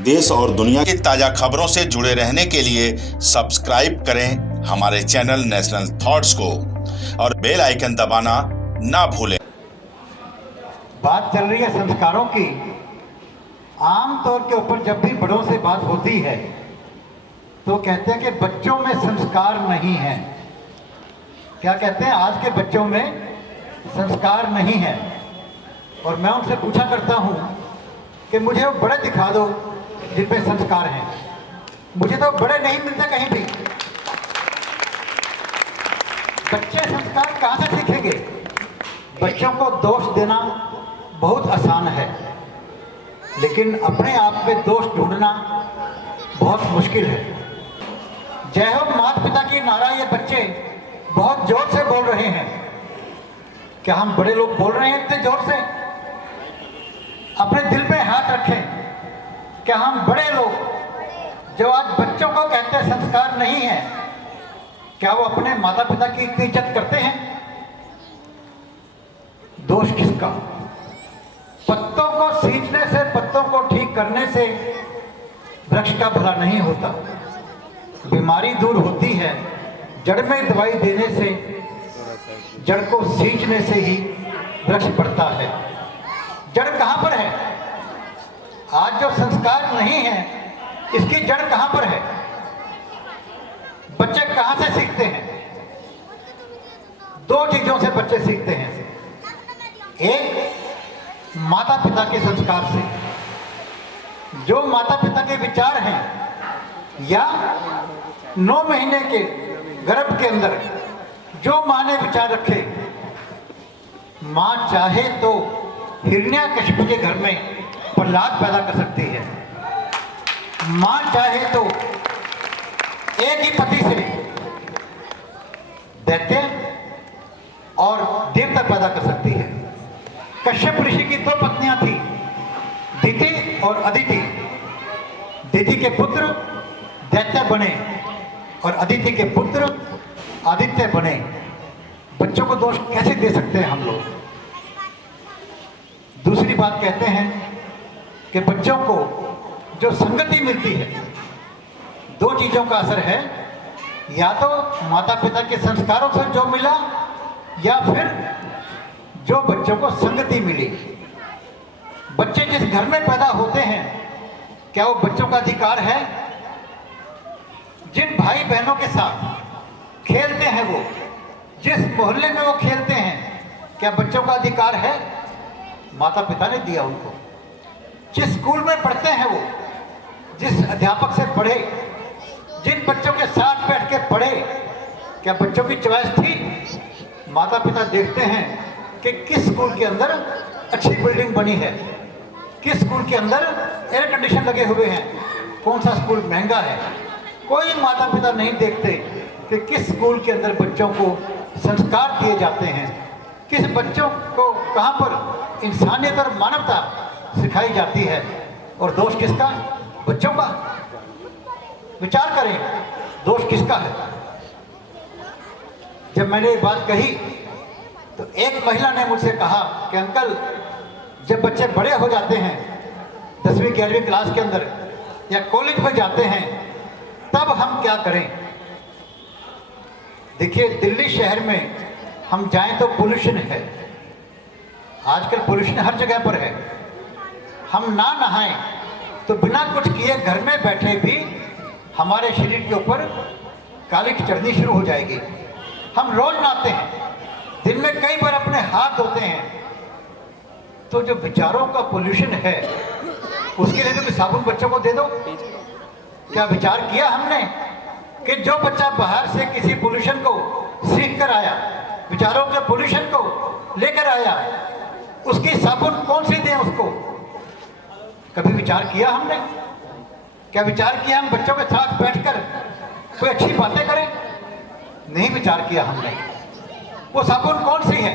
देश और दुनिया की ताज़ा खबरों से जुड़े रहने के लिए सब्सक्राइब करें हमारे चैनल नेशनल थॉट्स को और बेल आइकन दबाना ना भूलें। बात चल रही है संस्कारों की। आम तौर के ऊपर जब भी बड़ों से बात होती है तो कहते हैं कि बच्चों में संस्कार नहीं है। क्या कहते हैं? आज के बच्चों में संस्कार नहीं है। और मैं उनसे पूछा करता हूं कि मुझे वो बड़े दिखा दो जिनमें संस्कार हैं। मुझे तो बड़े नहीं मिलते कहीं भी। बच्चे संस्कार कहां से सीखेंगे? बच्चों को दोष देना बहुत आसान है, लेकिन अपने आप में दोष ढूंढना बहुत मुश्किल है। जय हो माता पिता की नारा ये बच्चे बहुत जोर से बोल रहे हैं। क्या हम बड़े लोग बोल रहे हैं इतने जोर से? अपने दिल पे हाथ रखें। क्या हम बड़े लोग जो आज बच्चों को कहते हैं संस्कार नहीं है, क्या वो अपने माता पिता की इतनी इज्जत करते हैं? दोष किसका? पत्तों को सींचने से, पत्तों को ठीक करने से वृक्ष का भला नहीं होता। बीमारी दूर होती है जड़ में दवाई देने से, जड़ को सींचने से ही वृक्ष बढ़ता है। जड़ कहां पर है? आज जो संस्कार नहीं है इसकी जड़ कहां पर है? बच्चे कहां से सीखते हैं? दो चीजों से बच्चे सीखते हैं। एक, माता पिता के संस्कार से। जो माता पिता के विचार हैं, या 9 महीने के गर्भ के अंदर जो मां ने विचार रखे, मां चाहे तो हिरण्याकशिपु के घर में प्रहलाद पैदा कर सकती है। मां चाहे तो एक ही पति से दैत्य और देवता पैदा कर सकती है। कश्यप ऋषि की 2 पत्नियां थी, दिति और अदिति। दिति के पुत्र दैत्य बने और अदिति के पुत्र आदित्य बने। बच्चों को दोष कैसे दे सकते हैं हम लोग? दूसरी बात कहते हैं कि बच्चों को जो संगति मिलती है, 2 चीजों का असर है। या तो माता पिता के संस्कारों से जो मिला, या फिर जो बच्चों को संगति मिली। बच्चे जिस घर में पैदा होते हैं, क्या वो बच्चों का अधिकार है? जिन भाई बहनों के साथ खेलते हैं, वो जिस मोहल्ले में वो खेलते हैं, क्या बच्चों का अधिकार है? माता पिता ने दिया उनको। जिस स्कूल में पढ़ते हैं, वो जिस अध्यापक से पढ़े, जिन बच्चों के साथ बैठ के पढ़े, क्या बच्चों की चॉइस थी? माता पिता देखते हैं कि किस स्कूल के अंदर अच्छी बिल्डिंग बनी है, किस स्कूल के अंदर एयर कंडीशन लगे हुए हैं, कौन सा स्कूल महंगा है। कोई माता पिता नहीं देखते कि किस स्कूल के अंदर बच्चों को संस्कार दिए जाते हैं, किस बच्चों को कहाँ पर इंसानियत और मानवता सिखाई जाती है। और दोष किसका? बच्चों का। विचार करें, दोष किसका है? जब मैंने ये बात कही तो एक महिला ने मुझसे कहा कि अंकल, जब बच्चे बड़े हो जाते हैं, 10वीं 11वीं क्लास के अंदर या कॉलेज में जाते हैं, तब हम क्या करें? देखिए, दिल्ली शहर में हम जाएं तो पोल्यूशन है। आजकल पोल्यूशन हर जगह पर है। हम ना नहाएं तो बिना कुछ किए घर में बैठे भी हमारे शरीर के ऊपर कालिख चढ़नी शुरू हो जाएगी। हम रोज नहाते हैं, दिन में कई बार अपने हाथ धोते हैं। तो जो विचारों का पोल्यूशन है, उसके लिए तो साबुन बच्चों को दे दो। क्या विचार किया हमने कि जो बच्चा बाहर से किसी पोल्यूशन को सीख कर आया, विचारों के पोल्यूशन को लेकर आया, उसकी साबुन कौन सी दें उसको? कभी विचार किया हमने? क्या विचार किया हम बच्चों के साथ बैठकर कोई अच्छी बातें करें? नहीं विचार किया हमने। वो साबुन कौन सी है?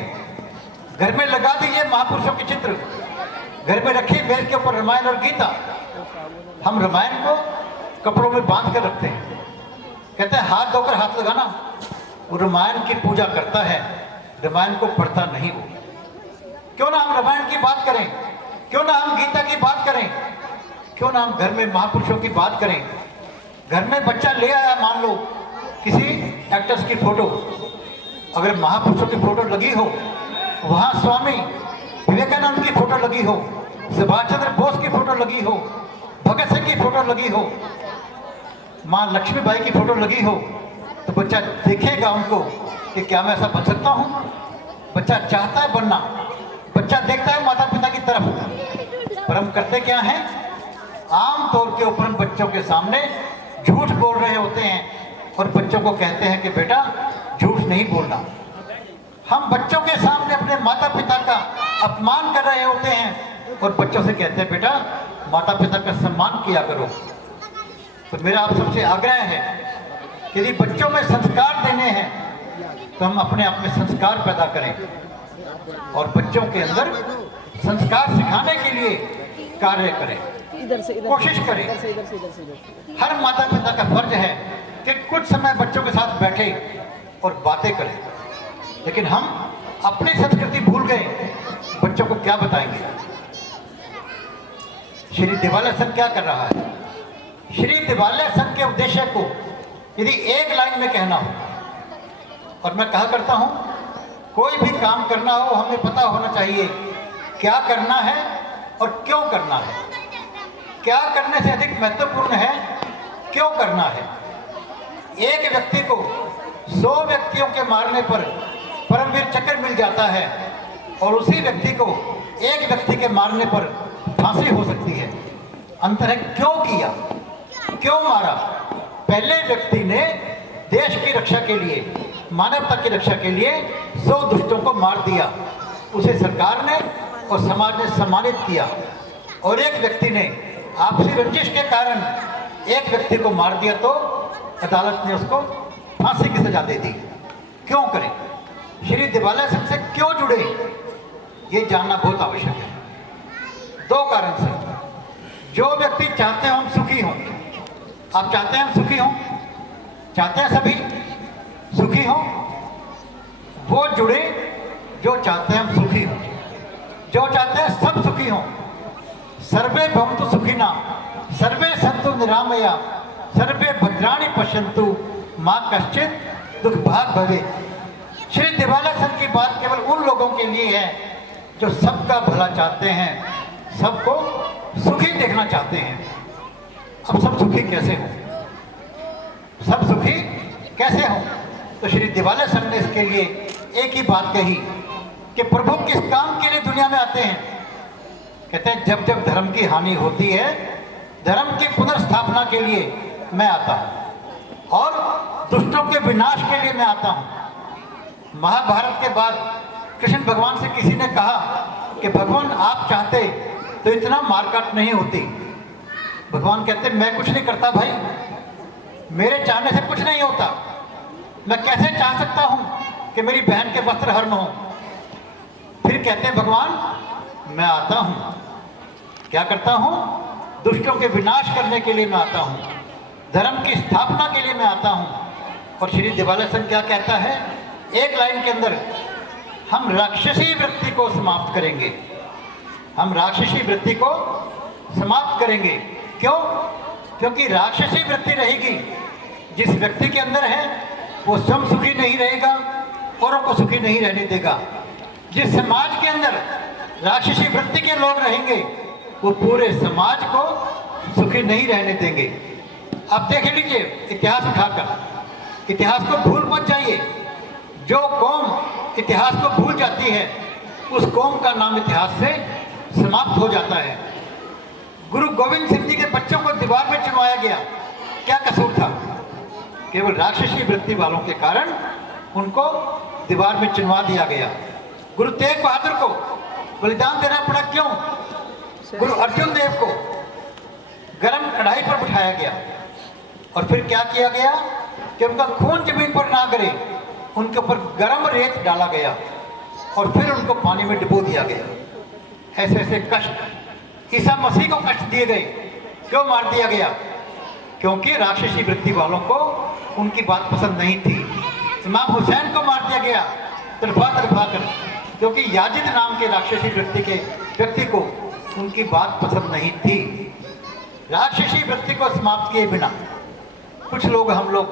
घर में लगा दीजिए महापुरुषों के चित्र, घर में रखिए मेज के ऊपर रामायण और गीता। हम रामायण को कपड़ों में बांध कर रखते हैं, कहते हैं हाथ धोकर हाथ लगाना। वो रामायण की पूजा करता है, रामायण को पढ़ता नहीं। वो क्यों ना हम रामायण की बात करें, क्यों ना हम गीता की बात करें। क्यों ना हम घर में महापुरुषों की बात करें। घर में बच्चा ले आया, मान लो किसी एक्टर्स की फोटो, अगर महापुरुषों की फोटो लगी हो, वहाँ स्वामी विवेकानंद की फोटो लगी हो, सुभाष चंद्र बोस की फोटो लगी हो, भगत सिंह की फोटो लगी हो, माँ लक्ष्मीबाई की फोटो लगी हो, तो बच्चा देखेगा उनको कि क्या मैं ऐसा बन सकता हूँ। बच्चा चाहता है बनना, बच्चा देखता है माता पिता की तरफ, पर हम करते क्या हैं, आम तौर के ऊपर हम बच्चों के सामने झूठ बोल रहे होते हैं और बच्चों को कहते हैं कि बेटा झूठ नहीं बोलना। हम बच्चों के सामने अपने माता पिता का अपमान कर रहे होते हैं और बच्चों से कहते हैं बेटा माता पिता का सम्मान किया करो। तो मेरा आप सबसे आग्रह है कि यदि बच्चों में संस्कार देने हैं तो हम अपने आप में संस्कार पैदा करें और बच्चों के अंदर संस्कार सिखाने के लिए कार्य करें, कोशिश करें। हर माता पिता का फर्ज है कि कुछ समय बच्चों के साथ बैठे और बातें करें, लेकिन हम अपनी संस्कृति भूल गए, बच्चों को क्या बताएंगे। श्री दिवालिया संघ क्या कर रहा है? श्री दिवालिया संघ के उद्देश्य को यदि एक लाइन में कहना हो, और मैं कहा करता हूं कोई भी काम करना हो हमें पता होना चाहिए क्या करना है और क्यों करना है। क्या करने से अधिक महत्वपूर्ण है क्यों करना है। एक व्यक्ति को 100 व्यक्तियों के मारने पर परमवीर चक्र मिल जाता है और उसी व्यक्ति को एक व्यक्ति के मारने पर फांसी हो सकती है। अंतर है क्यों किया, क्यों मारा। पहले व्यक्ति ने देश की रक्षा के लिए, मानवता की रक्षा के लिए 100 दुष्टों को मार दिया, उसे सरकार ने और समाज ने सम्मानित किया। और एक व्यक्ति ने आपसी रंजिश के कारण एक व्यक्ति को मार दिया तो अदालत ने उसको फांसी की सजा दे दी। क्यों करें? श्री दिवालिया संघ से क्यों जुड़े, ये जानना बहुत आवश्यक है। 2 कारण से। जो व्यक्ति चाहते हैं हम सुखी हों, आप चाहते हैं हम सुखी हों, चाहते हैं सभी सुखी हों, वो जुड़े जो चाहते हैं हम सुखी हों, जो चाहते हैं सब सुखी हों। सर्वे भवन्तु सुखिनः, सर्वे सन्तु निरामया, सर्वे भद्राणि पश्यन्तु, माँ कश्चित् दुख भाग भवेत्। श्री दिवालिया संघ की बात केवल उन लोगों के लिए है जो सबका भला चाहते हैं, सबको सुखी देखना चाहते हैं। अब सब सुखी कैसे हो, सब सुखी कैसे हो? तो श्री दिवालिया संघ ने इसके लिए एक ही बात कही कि प्रभु किस काम के लिए दुनिया में आते हैं। कहते हैं जब जब धर्म की हानि होती है, धर्म की पुनर्स्थापना के लिए मैं आता हूं और दुष्टों के विनाश के लिए मैं आता हूं। महाभारत के बाद कृष्ण भगवान से किसी ने कहा कि भगवान आप चाहते तो इतना मारकाट नहीं होती। भगवान कहते मैं कुछ नहीं करता भाई, मेरे चाहने से कुछ नहीं होता। मैं कैसे चाह सकता हूं कि मेरी बहन के वस्त्र हरण हो। फिर कहते हैं भगवान मैं आता हूं, क्या करता हूं? दुष्टों के विनाश करने के लिए मैं आता हूं, धर्म की स्थापना के लिए मैं आता हूं। और श्री दिवालिया संघ क्या कहता है एक लाइन के अंदर, हम राक्षसी वृत्ति को समाप्त करेंगे, हम राक्षसी वृत्ति को समाप्त करेंगे। क्यों? क्योंकि राक्षसी वृत्ति रहेगी जिस व्यक्ति के अंदर है वो स्वयं सुखी नहीं रहेगा, औरों को सुखी नहीं रहने देगा। जिस समाज के अंदर राक्षसी वृत्ति के लोग रहेंगे वो पूरे समाज को सुखी नहीं रहने देंगे। अब देख लीजिए इतिहास उठाकर, इतिहास को भूल मत जाइए। जो कौम इतिहास को भूल जाती है उस कौम का नाम इतिहास से समाप्त हो जाता है। गुरु गोविंद सिंह जी के बच्चों को दीवार में चुनवाया गया, क्या कसूर था? केवल राक्षसी वृत्ति वालों के कारण उनको दीवार में चुनवा दिया गया। गुरु तेग बहादुर को बलिदान देना पड़ा, क्यों? गुरु अर्जुन देव को गर्म कढ़ाई पर बिठाया गया और फिर क्या किया गया कि उनका खून जमीन पर ना गिरे, उनके ऊपर गर्म रेत डाला गया और फिर उनको पानी में डुबो दिया गया। ऐसे ऐसे कष्ट ईसा मसीह को कष्ट दिए गए। क्यों मार दिया गया? क्योंकि राक्षसी वृत्ति वालों को उनकी बात पसंद नहीं थी। इमाम हुसैन को मार दिया गया तड़फा कर, क्योंकि याजिद नाम के राक्षसी वृत्ति के व्यक्ति को उनकी बात पसंद नहीं थी। राक्षसी वृत्ति को समाप्त किए बिना कुछ लोग हम लोग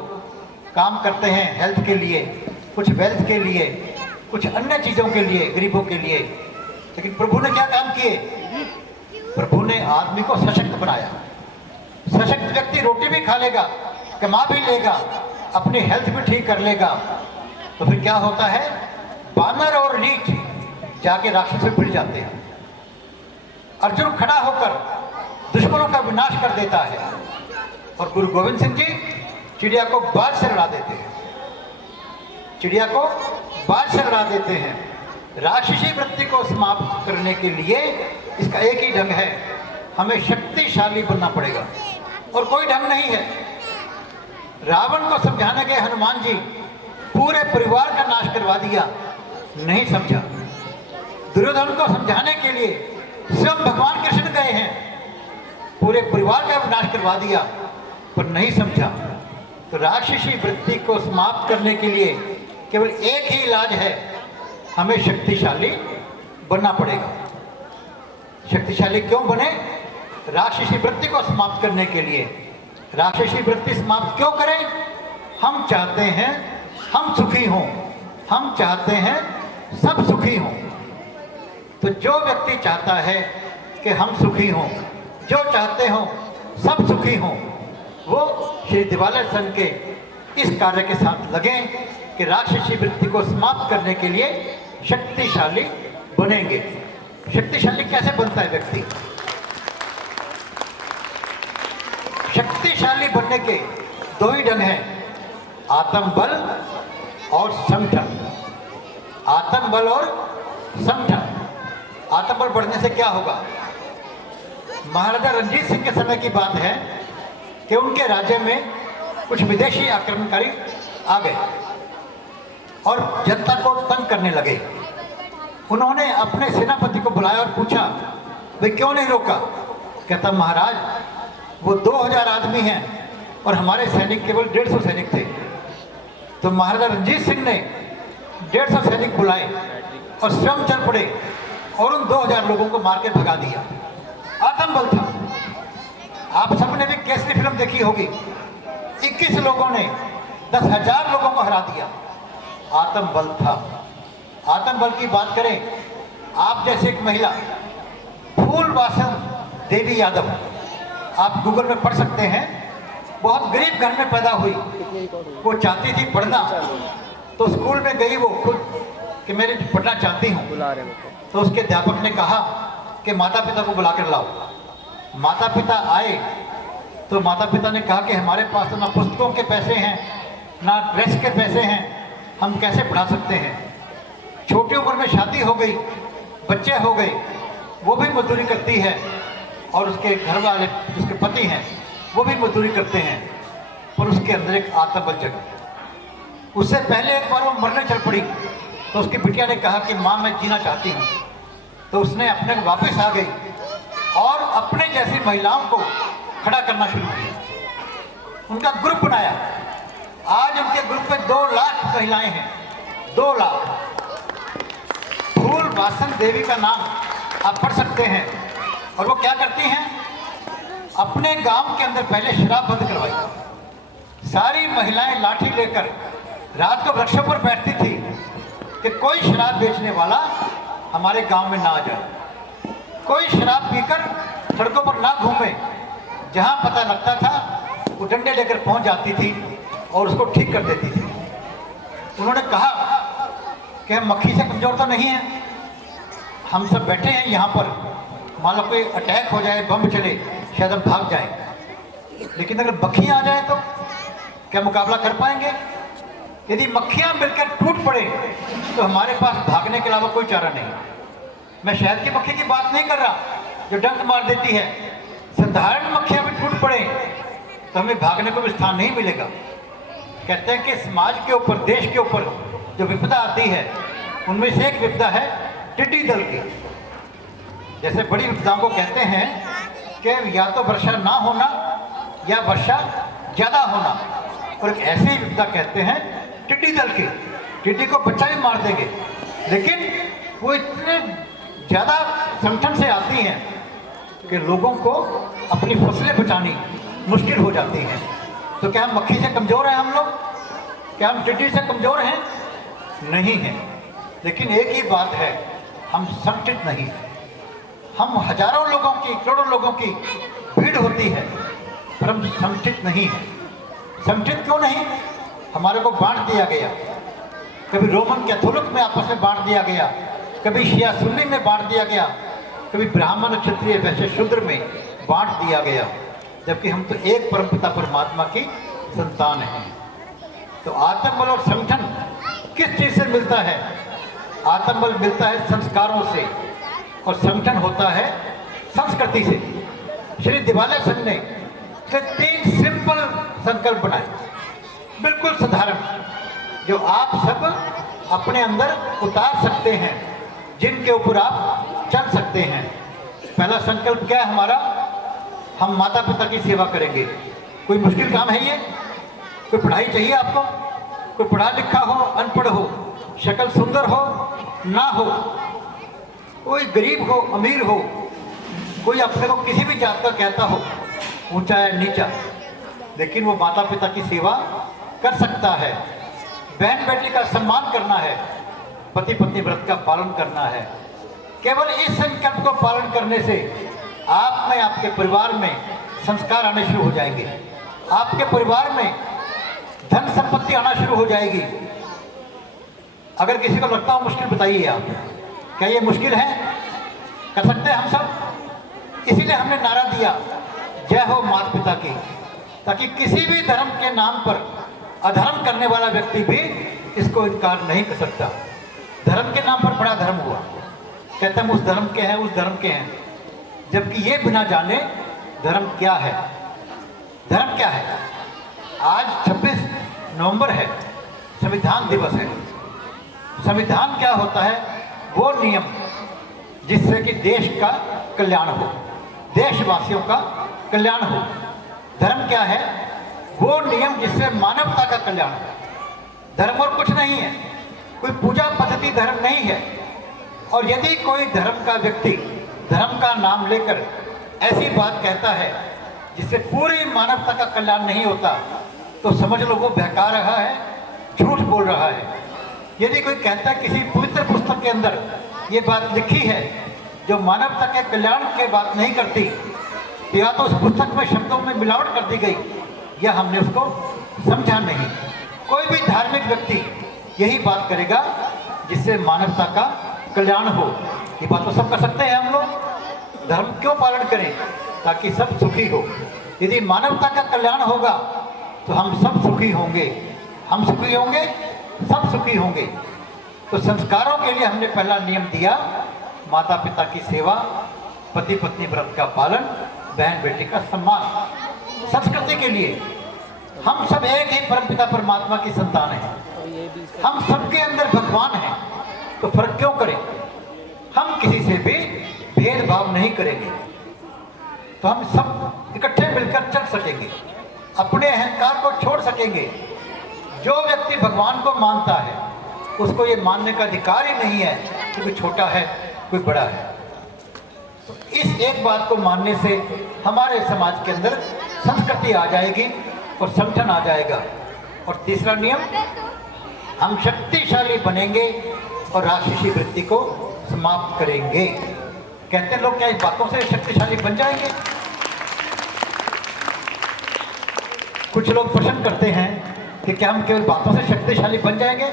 काम करते हैं हेल्थ के लिए, कुछ वेल्थ के लिए, कुछ अन्य चीज़ों के लिए, गरीबों के लिए। लेकिन प्रभु ने क्या काम किए? प्रभु ने आदमी को सशक्त बनाया। सशक्त व्यक्ति रोटी भी खा लेगा, कमा भी लेगा, अपनी हेल्थ भी ठीक कर लेगा। तो फिर क्या होता है? बानर और रीछ जाके राक्षस में भिड़ जाते हैं। अर्जुन खड़ा होकर दुश्मनों का विनाश कर देता है और गुरु गोविंद सिंह जी चिड़िया को बाज से लड़ा देते हैं। चिड़िया को बाज से लड़ा देते हैं। राक्षसी वृत्ति को समाप्त करने के लिए इसका एक ही ढंग है, हमें शक्तिशाली बनना पड़ेगा और कोई ढंग नहीं है। रावण को समझाने गए हनुमान जी पूरे परिवार का नाश करवा दिया, नहीं समझा। दुर्योधन को समझाने के लिए स्वयं भगवान कृष्ण गए हैं, पूरे परिवार का विनाश करवा दिया, पर नहीं समझा। तो राक्षसी वृत्ति को समाप्त करने के लिए केवल एक ही इलाज है, हमें शक्तिशाली बनना पड़ेगा। शक्तिशाली क्यों बने? राक्षसी वृत्ति को समाप्त करने के लिए। राक्षसी वृत्ति समाप्त क्यों करें? हम चाहते हैं हम सुखी हों, हम चाहते हैं सब सुखी हों। तो जो व्यक्ति चाहता है कि हम सुखी हों, जो चाहते हों सब सुखी हों, वो श्री दिवाकर संघ के इस कार्य के साथ लगें कि राक्षसी वृत्ति को समाप्त करने के लिए शक्तिशाली बनेंगे। शक्तिशाली कैसे बनता है व्यक्ति? शक्तिशाली बनने के दो ही ढंग हैं, आत्मबल और संगठन। आत्मबल और संगठन। आत्मबल बढ़ने से क्या होगा? महाराजा रणजीत सिंह के समय की बात है कि उनके राज्य में कुछ विदेशी आक्रमणकारी आ गए और जनता को तंग करने लगे। उन्होंने अपने सेनापति को बुलाया और पूछा, भाई क्यों नहीं रोका? कहता, महाराज वो 2000 आदमी हैं और हमारे सैनिक केवल 150 सैनिक थे। तो महाराजा रणजीत सिंह ने 150 सैनिक बुलाए और स्वयं चल पड़े और उन 2000 लोगों को मार के भगा दिया। आत्मबल था। आप सबने भी केसरी फिल्म देखी होगी, 21 लोगों ने 10,000 लोगों को हरा दिया। आत्मबल था। आत्मबल की बात करें, आप जैसे एक महिला फूलवासन देवी यादव, आप गूगल में पढ़ सकते हैं, बहुत गरीब घर में पैदा हुई। वो चाहती थी पढ़ना, तो स्कूल में गई वो खुद कि मैं पढ़ना चाहती हूँ। तो उसके अध्यापक ने कहा कि माता पिता को बुला कर लाओ। माता पिता आए तो माता पिता ने कहा कि हमारे पास तो ना पुस्तकों के पैसे हैं, ना ड्रेस के पैसे हैं, हम कैसे पढ़ा सकते हैं। छोटी उम्र में शादी हो गई, बच्चे हो गए, वो भी मजदूरी करती है और उसके घर वाले, उसके पति हैं, वो भी मजदूरी करते हैं, पर उसके अंदर एक आत्मबल जगा। उससे पहले एक बार वो मरने चल पड़ी तो उसकी बिटिया ने कहा कि माँ मैं जीना चाहती हूँ। तो उसने अपने वापस आ गई और अपने जैसी महिलाओं को खड़ा करना शुरू किया। उनका ग्रुप बनाया। आज उनके ग्रुप में 2 लाख महिलाएं हैं, 2 लाख। फूलवासन देवी का नाम आप पढ़ सकते हैं। और वो क्या करती हैं? अपने गांव के अंदर पहले शराब बंद करवाई। सारी महिलाएं लाठी लेकर रात को वृक्षों पर बैठती थी कि कोई शराब बेचने वाला हमारे गांव में ना आ जाए, कोई शराब पीकर सड़कों पर ना घूमे। जहां पता लगता था वो डंडे लेकर पहुंच जाती थी और उसको ठीक कर देती थी। उन्होंने कहा कि हम मक्खी से कमजोर तो नहीं हैं, हम सब बैठे हैं यहाँ पर, मान लो कोई अटैक हो जाए, बम चले, शायद हम भाग जाएं, लेकिन अगर मक्खियाँ आ जाए तो क्या मुकाबला कर पाएंगे? यदि मक्खियाँ मिलकर टूट पड़े तो हमारे पास भागने के अलावा कोई चारा नहीं। मैं शहद की मक्खी की बात नहीं कर रहा जो डंक मार देती है। साधारण मक्खियाँ भी टूट पड़े तो हमें भागने को भी स्थान नहीं मिलेगा। कहते हैं कि समाज के ऊपर, देश के ऊपर जो विपदा आती है, उनमें से एक विपदा है टिड्डी दल की। जैसे बड़ी विपदाओं को कहते हैं कि या तो वर्षा ना होना या वर्षा ज़्यादा होना, और एक ऐसी विपदा कहते हैं टिड्डी दल की। टिड्डी को बच्चा भी मार देंगे, लेकिन वो इतने ज़्यादा संगठन से आती हैं कि लोगों को अपनी फसलें बचानी मुश्किल हो जाती हैं। तो क्या हम मक्खी से कमज़ोर हैं हम लोग? क्या हम टिड्डी से कमज़ोर हैं? नहीं हैं। लेकिन एक ही बात है, हम संगठित नहीं हैं। हम हजारों लोगों की, करोड़ों लोगों की भीड़ होती है, पर हम संगठित नहीं हैं। संगठित क्यों नहीं? हमारे को बांट दिया गया, कभी रोमन कैथोलिक में आपस में बांट दिया गया, कभी शिया सुन्नी में बांट दिया गया, कभी ब्राह्मण क्षत्रिय वैश्य शूद्र में बांट दिया गया, जबकि हम तो एक परमपिता परमात्मा की संतान हैं। तो आत्मबल और संगठन किस चीज़ से मिलता है? आत्मबल मिलता है संस्कारों से, और संगठन होता है संस्कृति से। श्री दिवालय संघ ने 3 सिंपल संकल्प बनाए, बिल्कुल साधारण, जो आप सब अपने अंदर उतार सकते हैं, जिनके ऊपर आप चल सकते हैं। पहला संकल्प क्या है हमारा? हम माता पिता की सेवा करेंगे। कोई मुश्किल काम है ये? कोई पढ़ाई चाहिए आपको? कोई पढ़ा लिखा हो, अनपढ़ हो, शक्ल सुंदर हो ना हो, कोई गरीब हो, अमीर हो, कोई अपने को किसी भी जात का कहता हो, ऊंचा या नीचा, लेकिन वो माता पिता की सेवा कर सकता है। बहन बेटी का सम्मान करना है, पति पत्नी व्रत का पालन करना है। केवल इस संकल्प को पालन करने से आप में, आपके परिवार में संस्कार आने शुरू हो जाएंगे। आपके परिवार में धन संपत्ति आना शुरू हो जाएगी। अगर किसी को लगता हो मुश्किल, बताइए आप, क्या ये मुश्किल है? कर सकते हैं हम सब। इसीलिए हमने नारा दिया, जय हो माता पिता की, ताकि किसी भी धर्म के नाम पर अधर्म करने वाला व्यक्ति भी इसको इनकार नहीं कर सकता। धर्म के नाम पर बड़ा धर्म हुआ, कहते हम उस धर्म के हैं, उस धर्म के हैं, जबकि ये बिना जाने धर्म क्या है। धर्म क्या है? आज 26 नवंबर है, संविधान दिवस है। संविधान क्या होता है? वो नियम जिससे कि देश का कल्याण हो, देशवासियों का कल्याण हो। धर्म क्या है? वो नियम जिससे मानवता का कल्याण हो। धर्म और कुछ नहीं है, कोई पूजा पद्धति धर्म नहीं है। और यदि कोई धर्म का व्यक्ति धर्म का नाम लेकर ऐसी बात कहता है जिससे पूरी मानवता का कल्याण नहीं होता, तो समझ लो वो बहका रहा है, झूठ बोल रहा है। यदि कोई कहता है किसी पवित्र पुस्तक के अंदर ये बात लिखी है जो मानवता के कल्याण की बात नहीं करती, तो या तो उस पुस्तक में शब्दों में मिलावट कर दी गई, या हमने उसको समझा नहीं। कोई भी धार्मिक व्यक्ति यही बात करेगा जिससे मानवता का कल्याण हो। ये बात तो सब कर सकते हैं हम लोग। धर्म क्यों पालन करें? ताकि सब सुखी हो। यदि मानवता का कल्याण होगा तो हम सब सुखी होंगे, हम सुखी होंगे, सब सुखी होंगे। तो संस्कारों के लिए हमने पहला नियम दिया, माता पिता की सेवा, पति पत्नी व्रत का पालन, बहन बेटी का सम्मान। संस्कृति के लिए हम सब एक ही परमपिता परमात्मा की संतान हैं, हम सबके अंदर भगवान हैं, तो फर्क क्यों करें? हम किसी से भी भेदभाव नहीं करेंगे, तो हम सब इकट्ठे मिलकर चल सकेंगे, अपने अहंकार को छोड़ सकेंगे। जो व्यक्ति भगवान को मानता है उसको ये मानने का अधिकार ही नहीं है कि कोई छोटा है, कोई बड़ा है। तो इस एक बात को मानने से हमारे समाज के अंदर संस्कृति आ जाएगी और संगठन आ जाएगा। और तीसरा नियम, हम शक्तिशाली बनेंगे और राक्षसी वृत्ति को समाप्त करेंगे। कहते हैं लोग, क्या इस बातों से शक्तिशाली बन जाएंगे? कुछ लोग प्रश्न करते हैं कि क्या हम केवल बातों से शक्तिशाली बन जाएंगे?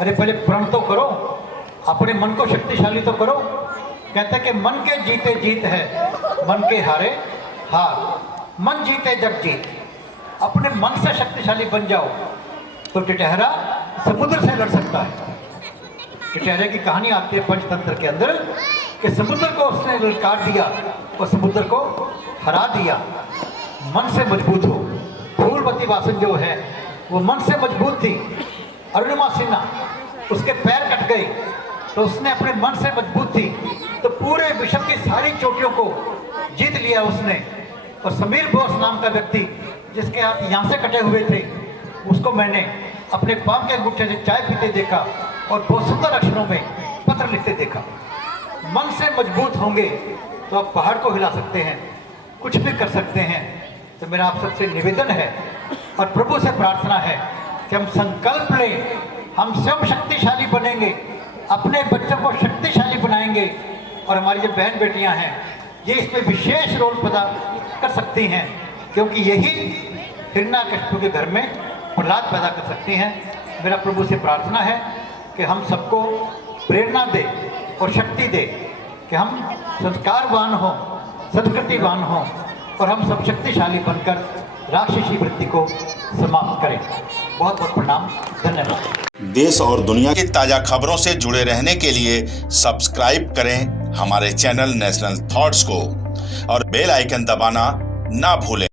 अरे पहले प्रण तो करो, अपने मन को शक्तिशाली तो करो। कहते हैं कि मन के जीते जीत है, मन के हारे हार। मन जीते जग जीत। अपने मन से शक्तिशाली बन जाओ तो टिटहरा समुद्र से लड़ सकता है। टिटहरे की कहानी आती है पंचतंत्र के अंदर कि समुद्र को उसने ललकार दिया और समुद्र को हरा दिया। मन से मजबूत हो। फूलवती वासन जो है वो मन से मजबूत थी। अरुणिमा सिन्हा, उसके पैर कट गए तो उसने अपने मन से मजबूत थी, तो पूरे विश्व की सारी चोटियों को जीत लिया उसने। और समीर बोस नाम का व्यक्ति, जिसके हाथ यहाँ से कटे हुए थे, उसको मैंने अपने पाँव के अंगूठे से चाय पीते देखा और बहुत सुंदर अक्षरों में पत्र लिखते देखा। मन से मजबूत होंगे तो आप पहाड़ को हिला सकते हैं, कुछ भी कर सकते हैं। तो मेरा आप सबसे निवेदन है और प्रभु से प्रार्थना है कि हम संकल्प लें, हम स्वयं शक्तिशाली बनेंगे, अपने बच्चों को शक्तिशाली बनाएंगे और हमारी जो बहन बेटियां हैं ये इसमें विशेष रोल अदा कर सकती हैं, क्योंकि यही हिरण्यकश्यप के घर में प्रहलाद पैदा कर सकती हैं। मेरा प्रभु से प्रार्थना है कि हम सबको प्रेरणा दे और शक्ति दे कि हम संस्कारवान हों, संस्कृतिवान हों और हम सब शक्तिशाली बनकर राक्षसी वृत्ति को समाप्त करें। बहुत बहुत प्रणाम, धन्यवाद। देश और दुनिया की ताजा खबरों से जुड़े रहने के लिए सब्सक्राइब करें हमारे चैनल नेशनल थॉट्स को और बेल आइकन दबाना ना भूलें।